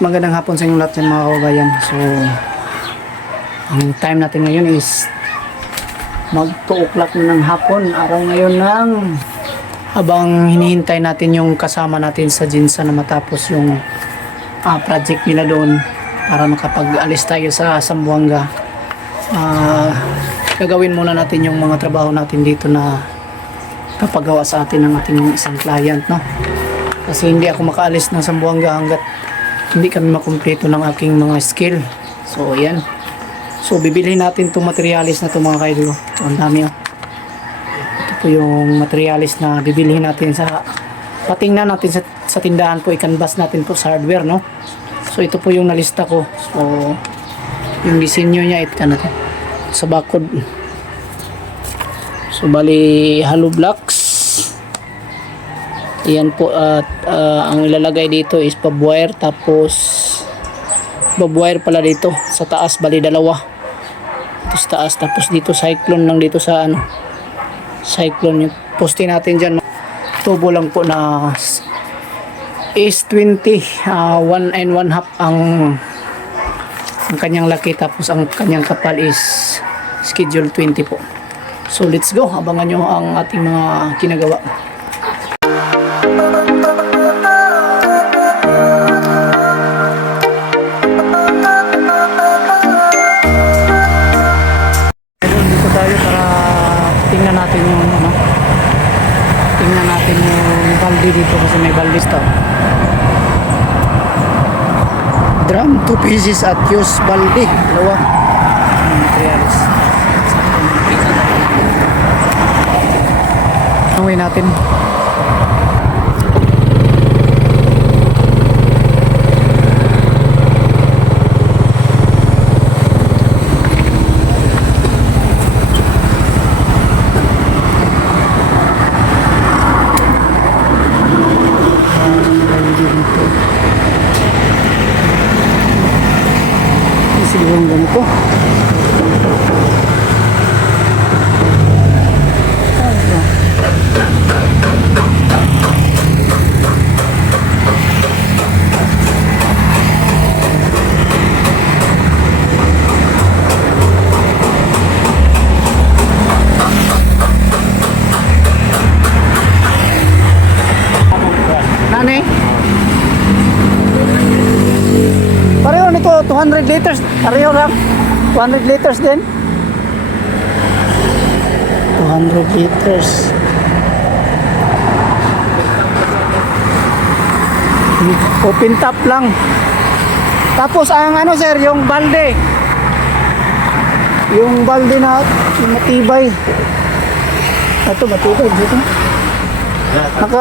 Magandang hapon sa inyong lahat yan mga kababayan. So, ang time natin ngayon is mag 2 o'clock na ng hapon. Araw ngayon ng habang hinihintay natin yung kasama natin sa Ginza na matapos yung project nila doon para makapag-alis tayo sa Zamboanga. Gagawin muna natin yung mga trabaho natin dito na kapagawa sa atin ng ating isang client, no? Kasi hindi ako makaalis ng Zamboanga hanggat hindi kami makumpleto ng aking mga skill. So ayan, so bibilhin natin itong materialis na ito mga kaidolo. Ang dami, oh. Ito po yung materialis na bibilhin natin sa patingnan natin sa tindahan po, i-canvas natin po sa hardware, no? So ito po yung nalista ko. So yung disenyo niya natin sa bakod. So bali hollow blocks. Yan po, at ang ilalagay dito is bob wire, tapos bob wire pala dito sa taas, bali dalawa ito sa taas, tapos dito cyclone lang dito sa cyclone yung poste natin dyan. Tubo lang po na is 20, 1 and 1 half ang kanyang laki, tapos ang kanyang kapal is schedule 20 po. So let's go, abangan nyo ang ating mga kinagawa. Dito kasi may balde to. Drum 2 pieces at use balde dalawa materials. Ang natin sigurong ganito. Nani? Pareho nito 200 liters. Pareho lang. 200 liters din. 200 liters. Open top lang. Tapos ang ano sir, yung balde. Yung balde na matibay. Ito matibay dito.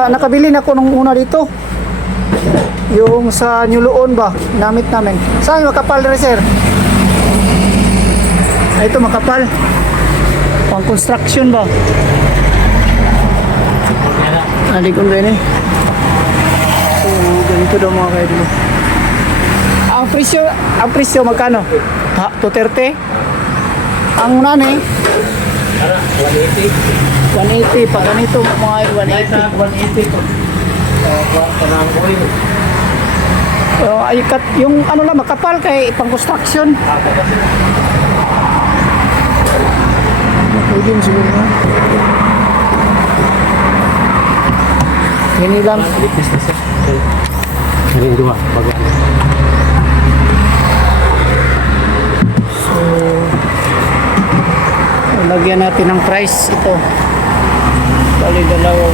Nakabili na ako nung una dito. Yung sa Nyuluon ba, namit namin. Saan makapal rin sir? Ito makapal. Pang construction ba? Hindi ko rin eh. So ganito daw mga kaidolo. Ang presyo magkano? 230? Ang nani? 180. 180 pag ganito mga 180 po. Ay kat yung ano lang makapal kay pang construction. Pwede mo siguro na. Ini lang. Ini dua. So, lagyan natin ng price ito. Bali dalawa.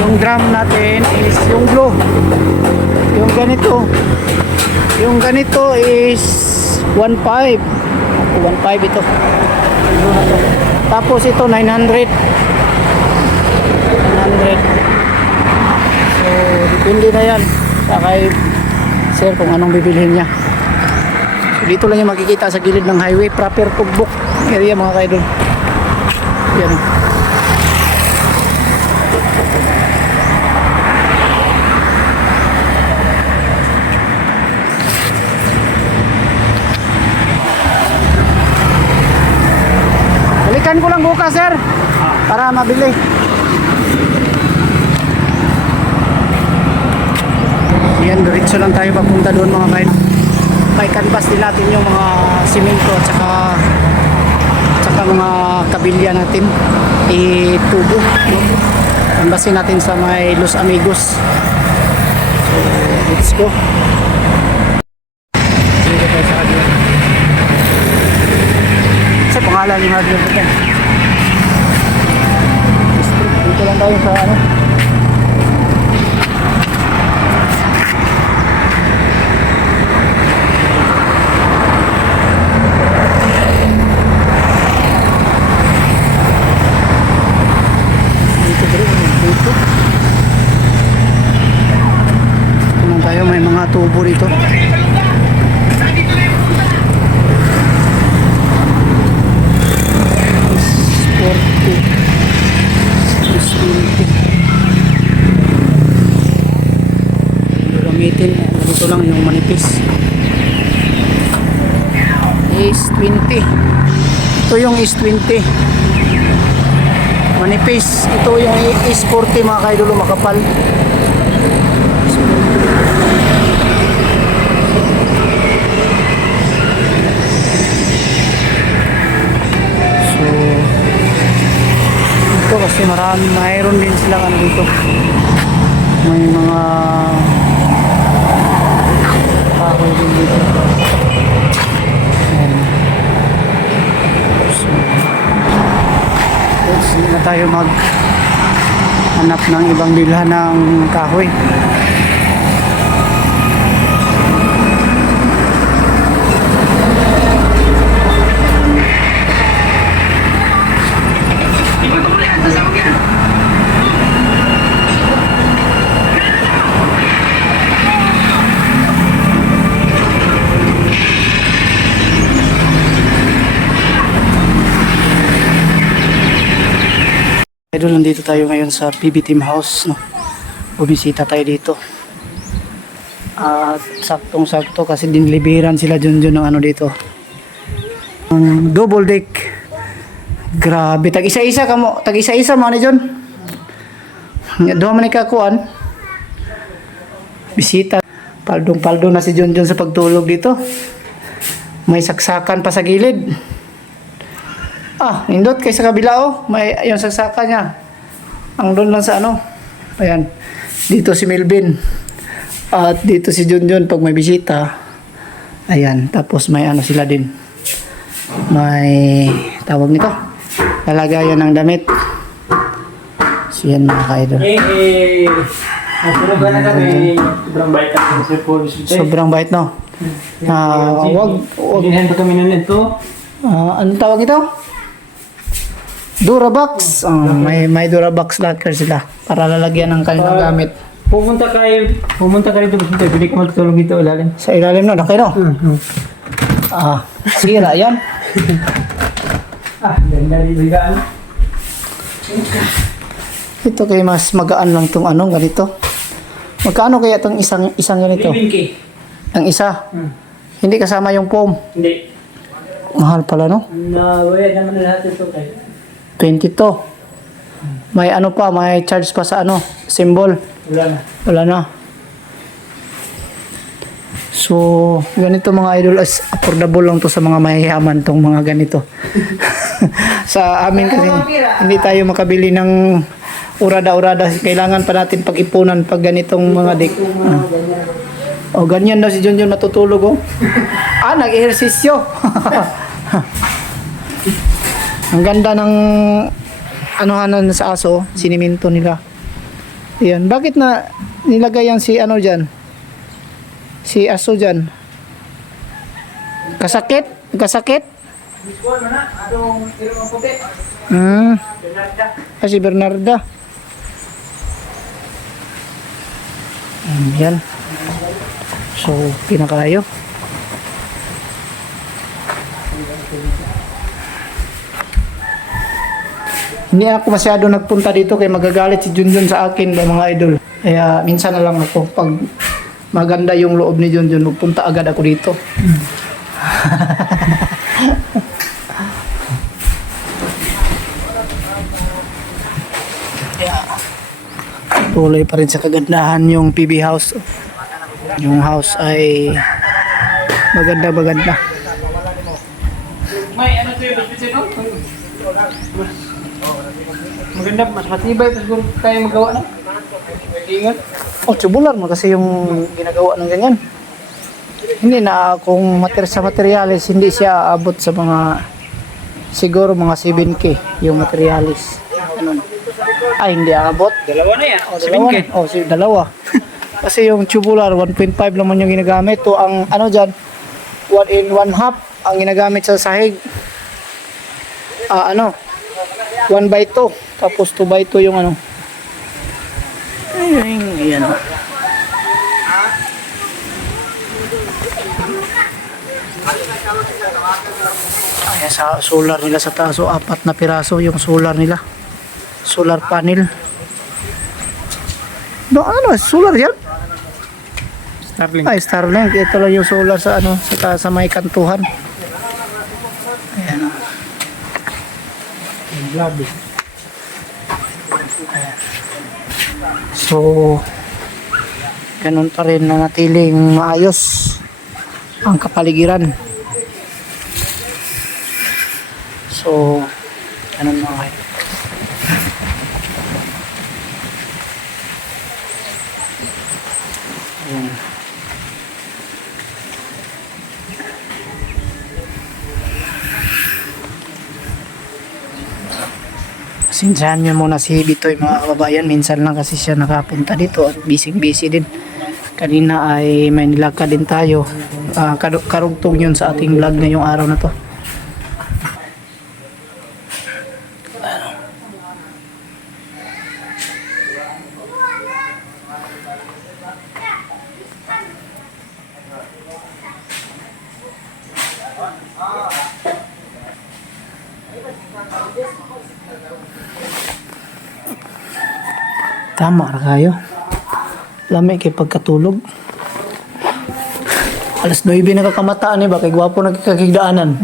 Yung drum natin is yung blue. Yung ganito is 1.5 ito. Tapos ito 900. So depende na yan sa kay sir kung anong bibilhin niya. So dito lang yung makikita sa gilid ng highway, proper Tugbok area mga kaidol. Yan. Balikan ko lang bukas, sir, para mabili. Ayan, diretso lang tayo papunta doon mga kain. May canvas din natin yung mga simento at saka mga kabilya natin itubo, no? Canvasin natin sa may Los Amigos. So let's go. Dito tayo sa hardware. Sa pangalan yung hardware dito. Dito lang tayo sa ano. May mga tubo rito. Gamitin dito lang yung manipis. S20. Ito yung S20. Manipis. Ito yung S40 mga kaidolo, makapal. Kasi mayroon din silang ano dito, may mga kahoy din dito. So hindi na tayo hanap ng ibang bilhan ng kahoy. Idol, nandito tayo ngayon sa PB Team House, no? Bumisita tayo dito. At saktong-sakto kasi diniliberan sila dyan ng ano dito. Ang double deck. Grabe, tag-isa-isa ka mo. Tag-isa-isa mo na dyan. Doon man ikakuan. Bisita. Paldong-paldong na si John sa pagtulog dito. May saksakan pa sa gilid. Nindot kay sa kabila may yung sagsaka niya. Ang doon lang sa ano. Ayan. Dito si Melvin. At dito si John pag may bisita. Ayan, tapos may ano sila din. May tawag nito. Lalagayan ng damit. So yan mga ka-idol. Sobrang bait ang sobrang bait, no? Wag Ginhan pa kami nun ito. ano tawag ito? Durabox. May Durabox locker sila para lalagyan ng kanilang gamit. Pumunta kayo dito. Pwede ka magtulong dito ilalim. Sa ilalim, no? Laki, no? Sira yan. Ganda dito gaan. Ito kay mas magaan lang tong ano, ganito. Magkano kaya tong isang ganito? 11K. Ang isa? Hindi kasama yung foam. Hindi. Mahal pala, no? Nabayad naman na lahat ito kayo. 22. May ano pa, may charge pa sa ano, symbol. Wala na. So, ganito mga idol, as affordable lang to sa mga mayayaman tong mga ganito. Sa amin kasi hindi tayo makabili ng urada-urada. Kailangan pa natin pag-ipunan pag ganitong mga dik. Ganyan daw si Junjun natutulog, nag-ehersisyo. Ang ganda ng anuhanan sa aso, siniminto nila. Yan, bakit na nilagay yan si ano diyan? Si aso diyan. Kasakit? Si Bernarda. Yan. So, pinakayo. Hindi ako masyado nagpunta dito kaya magagalit si Junjun sa akin mga idol. Kaya minsan na lang ako pag maganda yung loob ni Junjun, magpunta agad ako dito. Tuloy pa rin sa kagandahan yung PB house. Yung house ay maganda. May ano to yung biscuit no? Maganda, mas matibay pa siguro tayo magawa na. Ingat. Oh, tubular mo kasi yung ginagawa ng ganyan. Hindi na kung sa materialis, hindi siya abot sa mga siguro mga 7K yung materialis. Ganun. Ay, hindi abot. Dalawa na yan. Oh, dalawa. Oh, dalawa. Kasi yung tubular 1.5 naman yung ginagamit. To ang ano diyan 1 in 1 half ang ginagamit sa sahig. 1/2 tapos 2/2 yung ano. Ayan. Ay, sa solar nila sa taas. So, 4 na piraso yung solar nila. Solar panel. No, ano, solar yan? Starling. Ay, Starlink. Ito lang yung solar sa ano, sa taas sa may kantuhan. Ayan. Grabe. So, ganun pa rin na natiling maayos ang kapaligiran. So, ganun mga kayo. Ayan. Sinsahan nyo muna si Bitoy mga kababayan. Minsan lang kasi siya nakapunta dito at busy din. Kanina ay may nilakad din tayo. Karugtong yun sa ating vlog ngayong araw na to. Tama na kayo. Lami kay pagkatulog. Alas 9 na kakamataan ba kay gwapo nagkakigdaanan.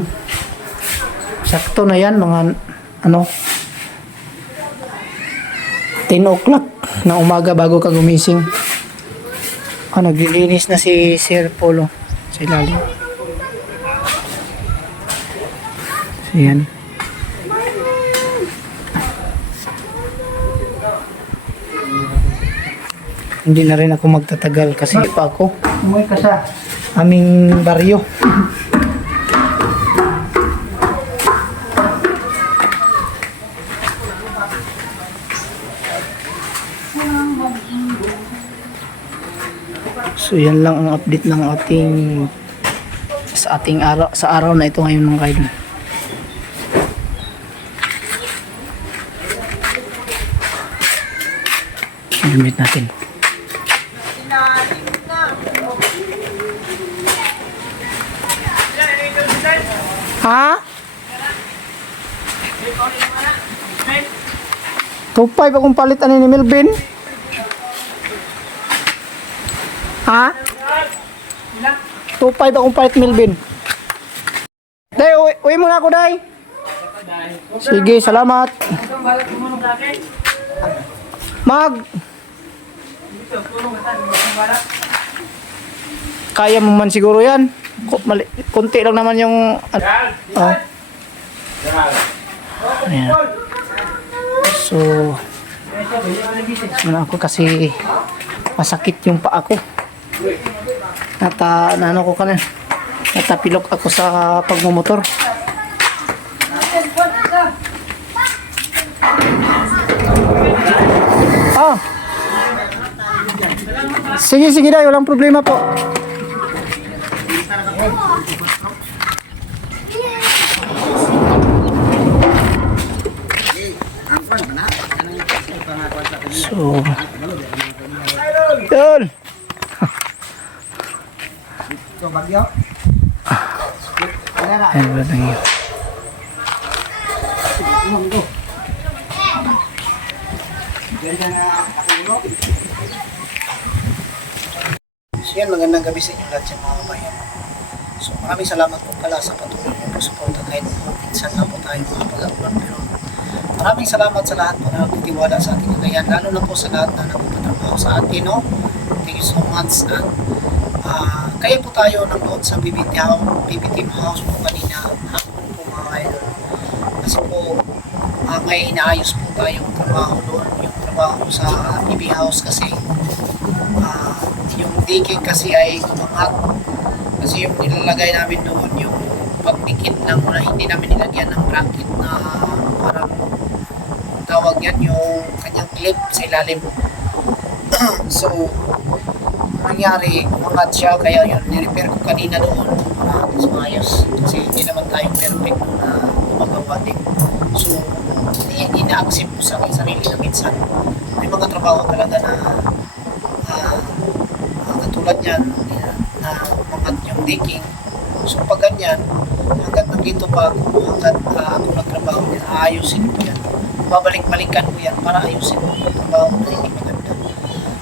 Sakto na yan mga 10 o'clock na umaga bago ka gumising. Naglilinis na si Sir Polo sa ilalim. So yan. Hindi na rin ako magtatagal kasi pa ako umuwi ka sa aming baryo. So yan lang ang update ng ating sa araw na ito ngayon mga kaidol. Limit natin. Ha? 2.5 akong palit ani ni Melvin. Ha? 2.5 akong palit Melvin. Day, uwi muna ako, Day. Sige, salamat. Kaya mo man siguro yan. Kunti lang naman yung ayan. So ako kasi masakit yung paa ko. Natapilok ako sa pagmumotor. Sige Day, walang problema po. So, yun. Ayan ba lang yun. So yan, magandang gabi sa inyo lahat sa mga kabayan. So maraming salamat po pala sa patuloy niyo po suporta kahit minsan na po tayo mga pag-upload, pero maraming salamat sa lahat po na nagtitiwala sa ating kagayan, lalo na po sa lahat na nagpapatrabaho sa atin, no? Thank you so much. At Kaya po tayo nandoon sa BBT House po kanina hapon po mga idol. Kasi po may inaayos po tayong trabaho doon, yung trabaho sa BB House kasi yung digging kasi ay umangat. Kasi yung nilalagay namin doon yung pagdikit lang na hindi namin nilagyan ng bracket na parang tawag yan yung kanyang clip sa ilalim. So nangyari, umangat siya, kaya yun, nirepair ko kanina doon para atis maayos. Kasi hindi naman tayo perfect na gumagawa din. So, ina-accept ko sa aking sarili na minsan. May mga trabaho talaga na katulad yan, na umangat yung digging. So, pag ganyan, hanggat nandito pa ako, hanggat ako nagtrabaho yan, aayusin ko yan. Babalik-balikan ko yan para ayusin ko yung trabaho na hindi maganda.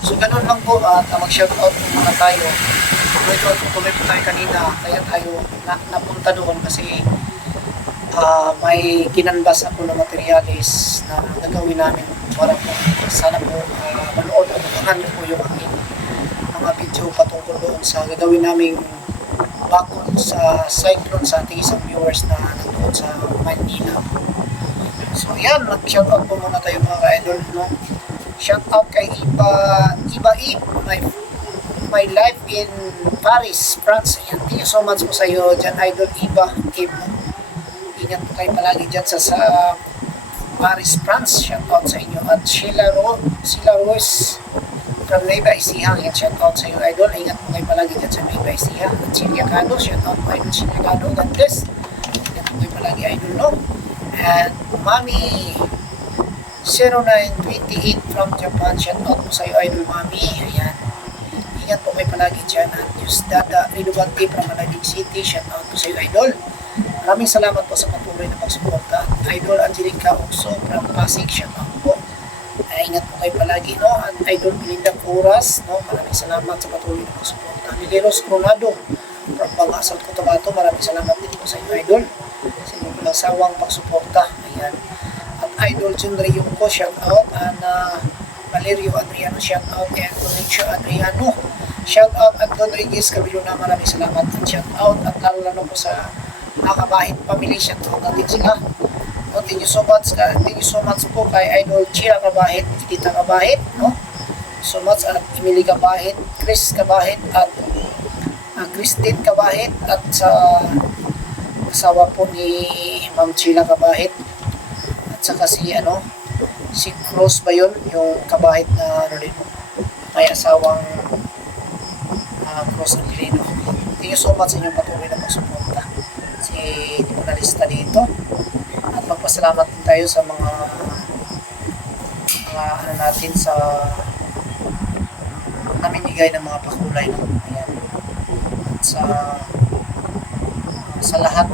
So, ganun lang po at mag-shoutout po muna tayo. Tuloy po tayo kanina, kaya tayo napunta doon kasi may kinanbas ako na materialis na gagawin namin para po sana po manood at abangan niyo po yung aking mga video patungkol doon sa gagawin naming bakod sa cyclone sa ating isang viewers na nandoon sa Manila. So yan, mag-shoutout po muna tayo mga ka-idol, no? Shoutout kay Iba my life in Paris, France. Ayan, thank you so much po sa iyo dyan, Idol Iba. Ingat po kayo palagi dyan sa Paris, France. Shoutout sa inyo. At Sheila Rose from Nueva Ecija. Ayan, shoutout sa iyo, Idol. Ingat po kayo palagi dyan sa Nueva Ecija. At Celia Cano, shoutout po Idol Celia Cano. God bless. Ingat po kayo palagi, Idol, no? And Mami 0928 from Japan, shoutout po sa iyo, Idol Mami. Ayan, ingat po kayo palagi dyan. At Diyos Dada Rinubante from Malayig City, shoutout po sa iyo, Idol. Maraming salamat po sa patuloy na pagsuporta. Idol Angelica Uso from Pasig, shoutout po. Ingat po kayo palagi, no? At Idol Belinda Curas, no? Maraming salamat sa patuloy na pagsuporta. Mileros Coronado from Bangasal Cotabato, maraming salamat din po sa iyo, Idol, sa inyong walang sawang pagsuporta. Ayan. Idol Junri Yungko, shout out, Ana Valerio Adriano, shout out, and Mauricio Adriano, shout out, at Rodriguez Cabiluna, maraming salamat at shout out, at lalo po sa mga kabahit family, shout out natin sila. No, thank you so much po kay Idol Chira Kabahit, Tita Kabahit, no? So much, at Emily Kabahit, Chris Kabahit, at Christine Kabahit, at sa asawa po ni Ma'am Chila Kabahit. Saka si Cruz ba yun, yung kabahit na may asawang Cruz Angelino. Thank you so much sa inyong patuloy na pagsuporta. Hindi mo nalista dito. At magpasalamat din tayo sa mga natin sa namimigay ng mga pakulay, no? Ayan. At sa lahat,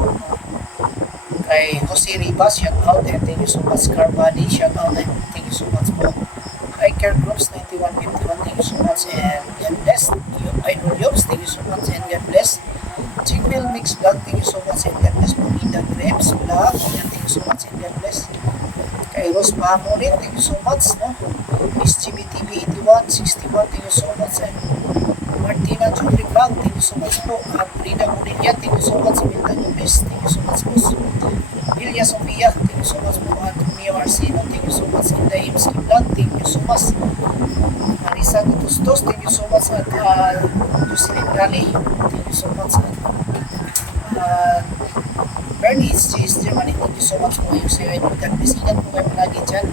kay Jose Rivas, shout out, and thank you so much. Carbadi, shout out, and thank you so much po. Kay Care Groups 9151, thank you so much, and God bless. Idol Yobs, thank you so much, and God bless. Jingle Mix Vlog, thank you so much, and God bless. Pamida Grapes Vlog, and thank you so much, and God bless. Kay Rose Mahamunin, thank you so much, no? Miss GBTV 8161, thank you so much, and Martina Jewelry Vlog, thank you so much po. At Rina Mulinya, thank you so much. Milda Gomez, thank you so much po. Vilya Sofia, thank you so much po. At Romeo Arcino, thank you so much. Inda MC Vlog, thank you so much. Marisa Gutustos, thank you so much. At Jocelyn Gali, thank you so much. At Bernie G.S. Germany, thank you so much po. Ayun sa'yo, Idol. God bless. Ingat po kayo palagi dyan.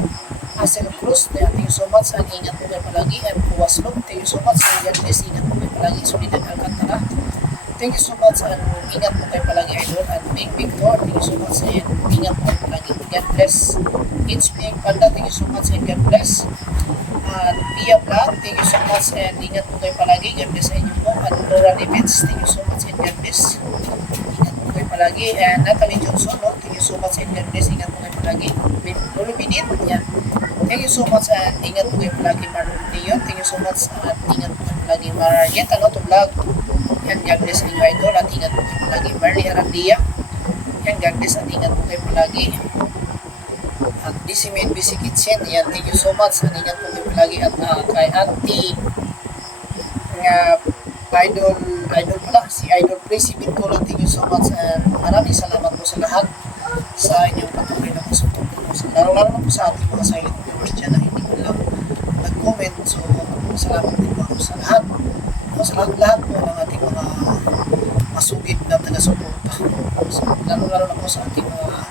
Asel Cruz, thank you so much. At ingat po kayo palagi. And Kuwaslog, thank you so much. And God bless. Ingat po kayo palagi. Solidad Alcantara, thank you so much. And ingat po kayo palagi, Idol. At Big Victor, thank you so much. And ingat po kayo palagi. God bless. It's Big Panda, thank you so much. And God bless. At Pia Vlog, thank you so much. And ingat po kayo palagi. God bless sa inyo po. At Laura Levitz, thank you so much. And God bless. Ingat po kayo palagi. And Natalie Johnson, no? Thank you so much. And God bless. Ingat po kayo palagi. Lolo Binit, yan. Thank you so much. And ingat po kayo palagi. Marlon Leon, thank you so much. At ingat po kayo palagi. Marieta Noto Vlog, yan. God bless sa inyo, Idol. At ingat po kayo palagi. Marley Arandia, yan. God bless. At ingat po kayo palagi. At DC Main BC Kitchen, yan. Thank you so much. At ingat po kayo palagi. At kay Auntie Idol pala, si Idol Praise, si Bintola, thank you so much and maraming salamat po sa lahat sa inyong patuloy na pagsuporta po. Lalo-lalo na po sa ating mga silent viewers dyan na hindi ko lang nag-comment. So, salamat din po ako sa lahat. Sa lahat po ng ating mga masugid na taga-suporta. So, lalo-lalo na po sa ating mga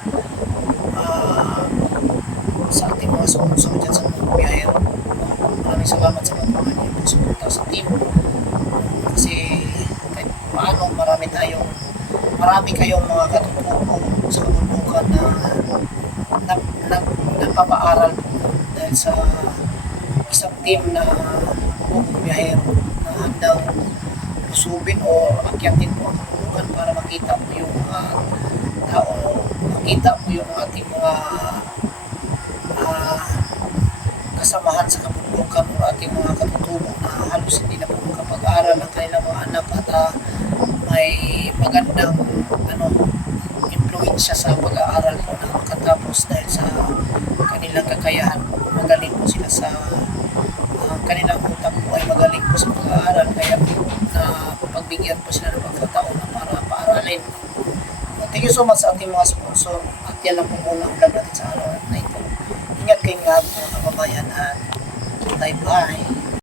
sumunod dyan sa mga biyahero. Maraming salamat sa patuloy niyo po suporta sa team. Kasi kahit paano marami kayong mga katutubo sa kabundukan na napapaaral po dahil sa isang team na bumibiyahero na handang lusubin o akyatin po ang kabundukan para makita mo yung mga tao, makita mo yung ating mga kasamahan sa kabundukan o ating mga katutubo na halos hindi na po makapag-aral ang kanilang mga anak at may magandang impluensya sa pag-aaral po na makatapos dahil sa kanilang kakayahan. Magaling po sila sa kanilang utak po ay magaling po sa pag-aaral kaya pagbigyan po sila ng pagkataon na para paaralin. Thank you so much sa ating mga sponsor at yan lang po muna ang vlog natin sa araw na ito. Ingat kayong lahat mga kababayan at bye-bye.